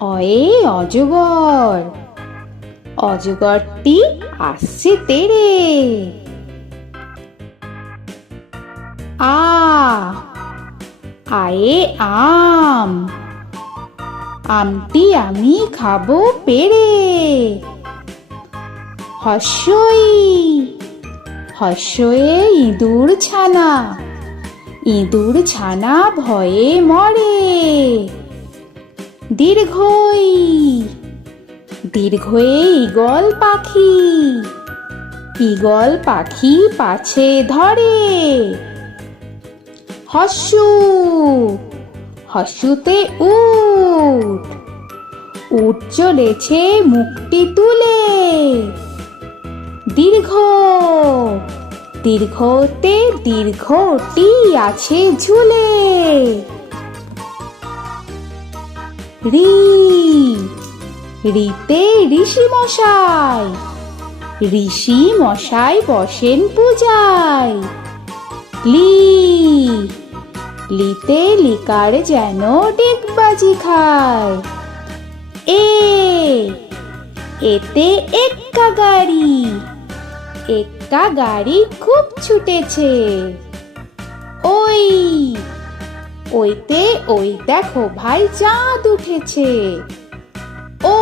অয়ে অজগর, অজগরটি আসছে তেড়ে। আ, আয়ে আম, আমটি আমি খাবো পেড়ে। হস্যই, হস্যয়ে ইঁদুর ছানা, ইঁদুর ছানা ভয়ে মরে। দীর্ঘই, দীর্ঘয়ে ঈগল পাখি, ঈগল পাখি পাছে ধরে। হস্যু, হস্যুতে উট, উট চলেছে মুখটি তুলে। দীর্ঘ, দীর্ঘতে দীর্ঘটি আছে ঝুলে। রি, রিতে ঋষি মশাই, ঋষি মশাই বসেন পূজায়। লি, লিতে লিকার যেন ডিগবাজি খায়। এ, এতে এক্কা গাড়ি, এক্কা গাড়ি খুব ছুটেছে। ওই, ওইতে ওই দেখো ভাই চাঁদ উঠেছে। ও,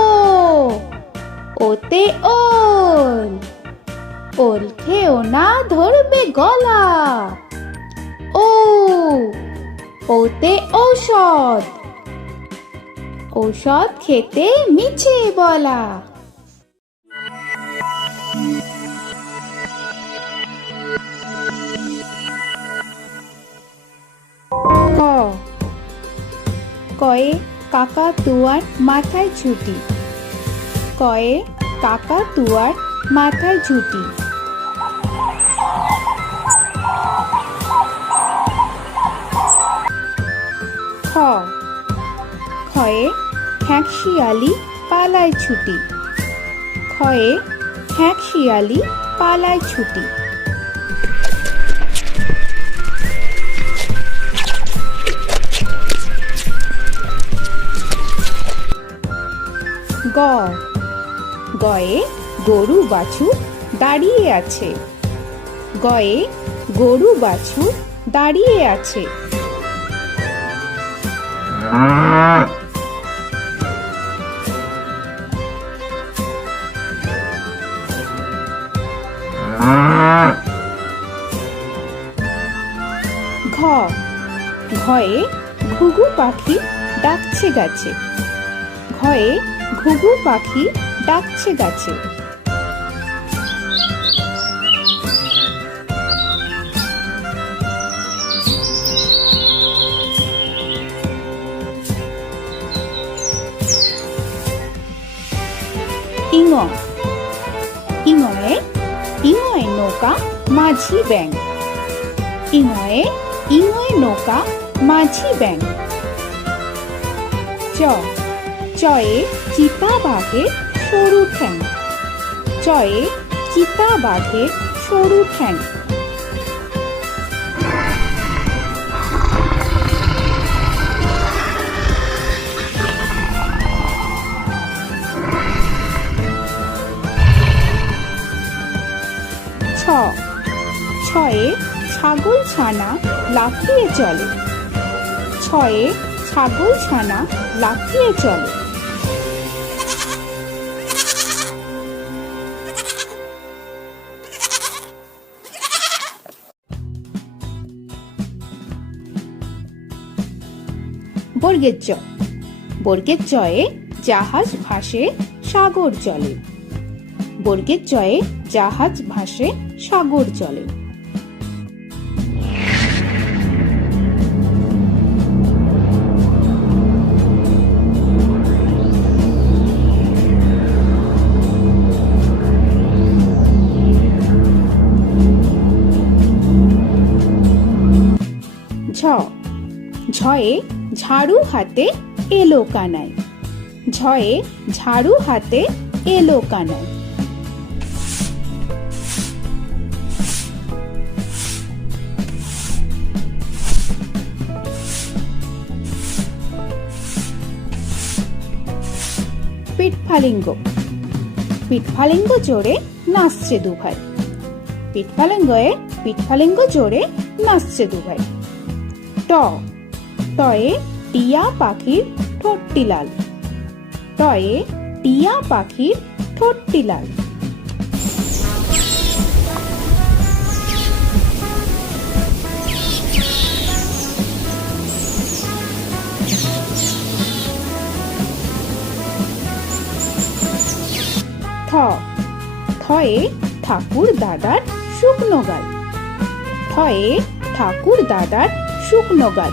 ওতে ওল, ওল খেও না ধরবে গলা। ও, ওতে ঔষধ, ঔষধ খেতে মিছে বলা। ক, কয়ে কাকাতুয়ার মাথায় ছুটি, কয়ে কাকাতুয়ার মাথায় ঝুঁটি। খ, খয়ে খ্যাঁকশিয়ালি পালায় ছুটি, খয়ে খ্যাঁকশিয়ালি পালায় ছুটি। গ, গয়ে গরু বাছুর দাঁড়িয়ে আছে, গয়ে গরু বাছুর দাঁড়িয়ে আছে। ঘ, ঘয়ে ঘুঘু পাখি ডাকছে গাছে, ঘয়ে ঘুঘু পাখি ডাকছে গাছে। ইঙ, ইঙয়ে ইঙয়ে নৌকা মাঝি ব্যাঙ, ইঙয়ে ইঙয়ে নৌকা মাঝি ব্যাঙ। চ, চয়ে চিতা বাঘের সরু ঠ্যাং, চয়ে চিতা বাঘের সরু ঠ্যাং। ছ, ছয়ে ছাগল ছানা লাফিয়ে চলে, ছয়ে ছাগল ছানা লাফিয়ে চলে। বর্গের জ, বর্গের জয়ে জাহাজ ভাসে সাগর জলে, বর্গের জয়ে জাহাজ ভাসে সাগর জলে। ঝ, ঝয়ে ঝাড়ু হাতে এলো কানাই, ঝয়ে ঝাড়ু হাতে এলো কানাই। ঝ, পিঠফালিঙ্গ। পিঠফালিঙ্গ জোরে নাচছে দুভাই। পিঠফালিঙ্গয়ে পিঠফালিঙ্গ জোরে নাচছে দুভাই। ট টয়ে টিয়া পাখির ঠোঁটটি লাল। টয়ে টিয়া পাখির ঠোঁটটি লাল। থ থয়ে ঠাকুর দাদার শুকনো গাল। থয়ে ঠাকুর দাদার শুকনো গাল।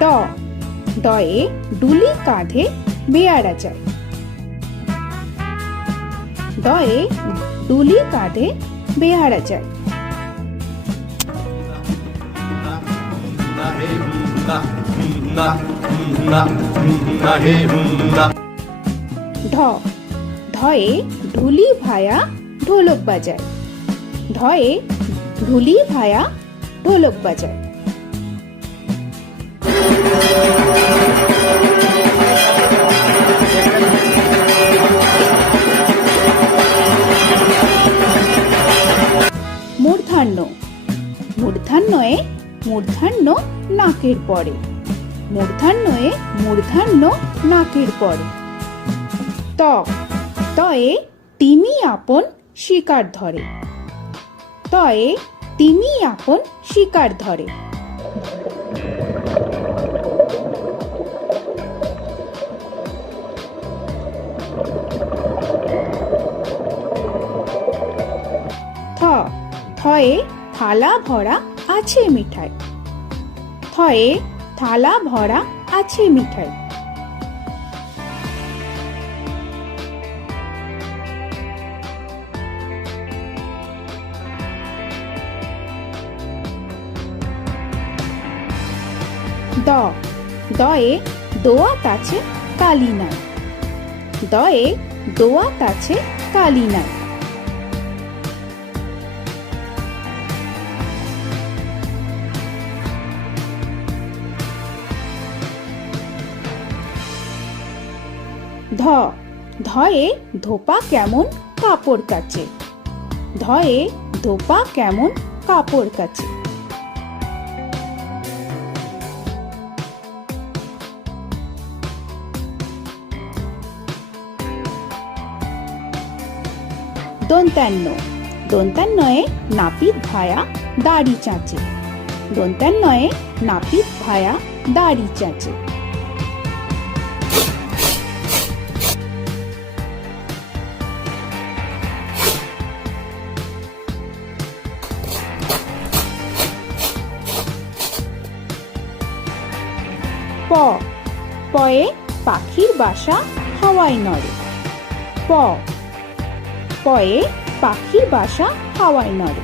ড ডয়ে ডুলি কাঁধে বেয়ারা যায়। ডয়ে ডুলি কাঁধে বেয়ারা যায়। ঢ ঢয়ে ঢুলি ভায়া ঢোলক বাজায়। ঢয়ে ঢুলি ভায়া ঢোলক বাজায়। মূর্ধন্য মূর্ধন্যয়ে মূর্ধন্য নাকের পরে। মূর্ধন্যয়ে মূর্ধন্য নাকের পরে। ত তয়ে তিমি আপন শিকার ধরে। তয়ে তিমি আপন শিকার ধরে। থ থয়ে থালা ভরা আছে মিঠাই। থয়ে থালা ভরা আছে মিঠাই। দ দয়ে দোয়াত আছে কালি নাই। দয়ে দোয়াত আছে কালি নাই। ধ ধয়ে ধোপা কেমন কাপড় কাচে। ধয়ে ধোপা কেমন কাপড় কাচে। দন্তান্ন দন্তান্নয়ে নাপিত ভায়া দাড়ি চাঁচে। দন্তান্নয়ে নাপিত ভায়া দাড়ি চাঁচে। প পয়ে পাখির বাসা হাওয়ায় নড়ে। প পয়ে পাখির বাসা হাওয়ায় নড়ে।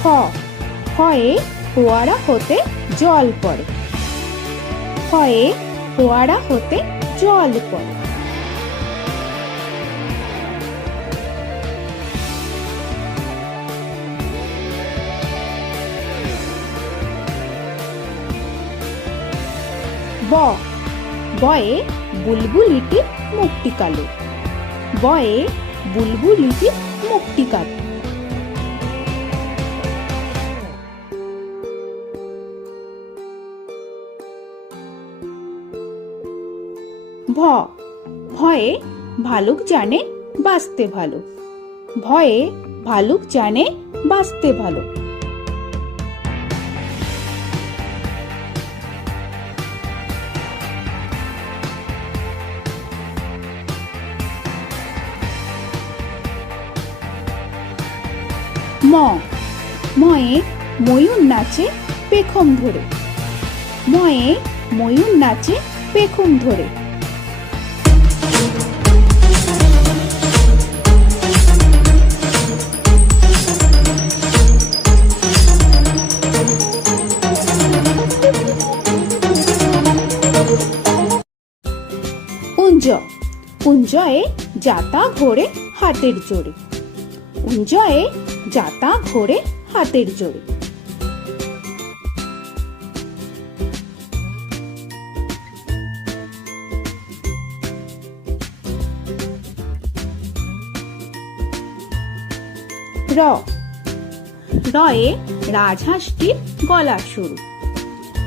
ফ ফয়ে ফোয়ারা হতে জল পড়ে। ফয়ে ফোয়ারা হতে জল পড়ে। ব বয়ে বুলবুলিটির মুখটি কালো। বয়ে বুলবুলিটির মুখটি কালো। ভ ভয়ে ভালুক জানে বাঁচতে ভালো। ভয়ে ভালুক জানে বাঁচতে ভালো। ম ময়ে ময়ূর নাচে পেখম ধরে। ময়ে ময়ূর নাচে পেখম ধরে। প উঞ্জয়ে যাতা ঘোরে হাতের জোরে। উঞ্জয়ে যাতা ঘোরে হাতের জোরে। র, রয়ে রাজহাঁসটির গলা সরু।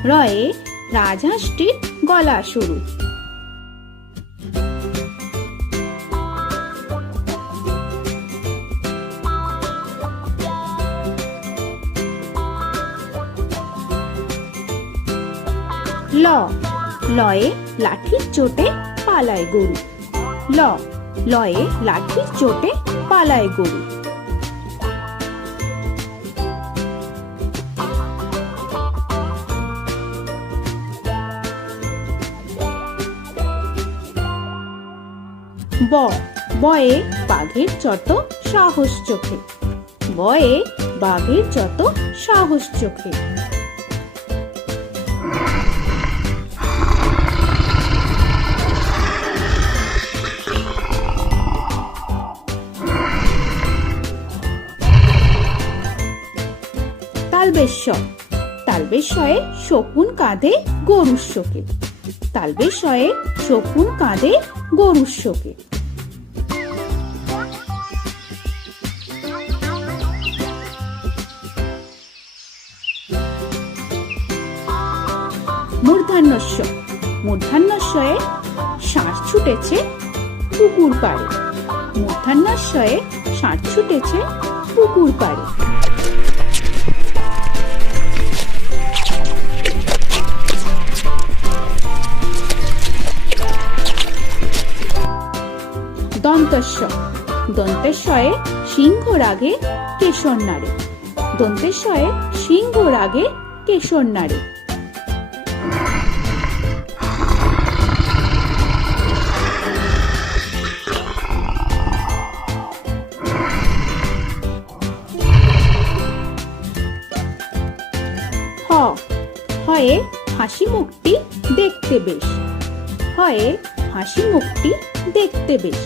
রয়ে রাজহাঁসটির গলা সরু। ল, লয়ে লাঠির চোটে পালায় গরু। ল, লয়ে লাঠির চোটে পালায় গরু। ব, বয়ে বাঘের যত সাহস চোখে। বয়ে বাঘের যত সাহস চোখে। তালবেশ, তালবেশয়ে শকুন কাঁধে গরুর শোকে। তালবেশয়ে শকুন কাঁধে গরুর শোকে। মূর্ধন্যস্য, মূর্ধন্যস্বয়ে ষাঁড় ছুটেছে পুকুর পাড়ে। মূর্ধন্যস্বয়ে ষাঁড় ছুটেছে পুকুর পাড়ে। দন্তস্ব, দন্তেশ্বয়ে সিংহ রাগে কেশর নাড়ে। দন্তেশ্বয়ে সিংহ রাগে কেশর নাড়ে। হ, হয়ে হাসি মুখটি দেখতে বেশ। হয়ে হাসি মুখটি দেখতে বেশ।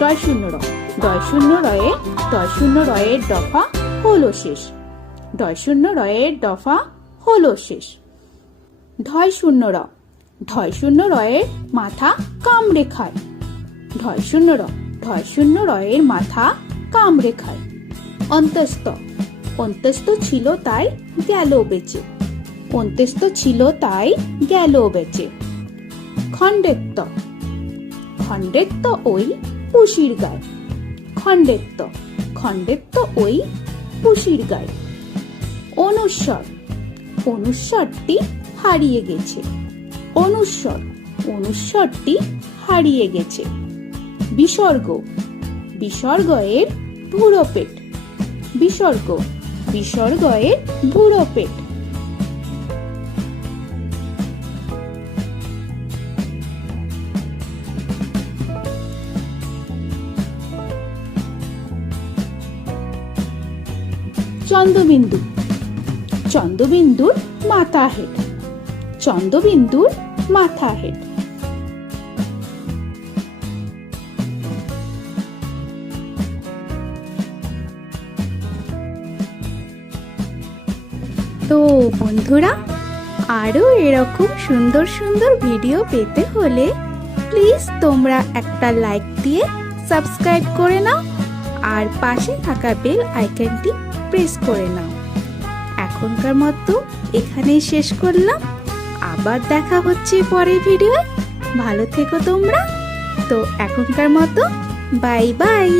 ডয় শূন্য র, ডয় শূন্য রয়ে ডয় শূন্য রয়ের দফা হলো শেষ। ডয় শূন্য রয়ের দফা হলো শেষ। ঢয় শূন্য র, ঢয় শূন্য রয়ের মাথা কামড়ে খায়। ঢয় শূন্য র, ঢয় শূন্য রয়ের মাথা কামড়ে খায়। অন্তস্থ, অন্তস্থ ছিল তাই গেল বেঁচে। অন্তস্থ ছিল তাই গেল বেঁচে। খণ্ডেত্ব, খণ্ডেত্ব ওই পুষির গায়। খণ্ডেত্ব, খণ্ডেত্ব ওই পুষির গায়। অনুস্বর, অনুস্বরটি হারিয়ে গেছে। অনুস্বর, অনুস্বরটি হারিয়ে গেছে। বিসর্গ, বিসর্গ এর ভুরো পেট। বিসর্গ, বিসর্গ এর ভুরো পেট। চন্দ্রবিন্দু, চন্দ্রবিন্দুর মাথা হেড। চন্দ্রবিন্দুর মাথা হেড। তো বন্ধুরা, আরো এরকম সুন্দর সুন্দর ভিডিও পেতে হলে প্লিজ তোমরা একটা লাইক দিয়ে সাবস্ক্রাইব করে নাও আর পাশে থাকা বেল আইকনটি প্রেস করে নাও। এখনকার মতো এখানেই শেষ করলাম। আবার দেখা হচ্ছে পরের ভিডিওয়ে। ভালো থেকো তোমরা। তো এখনকার মতো বাই বাই।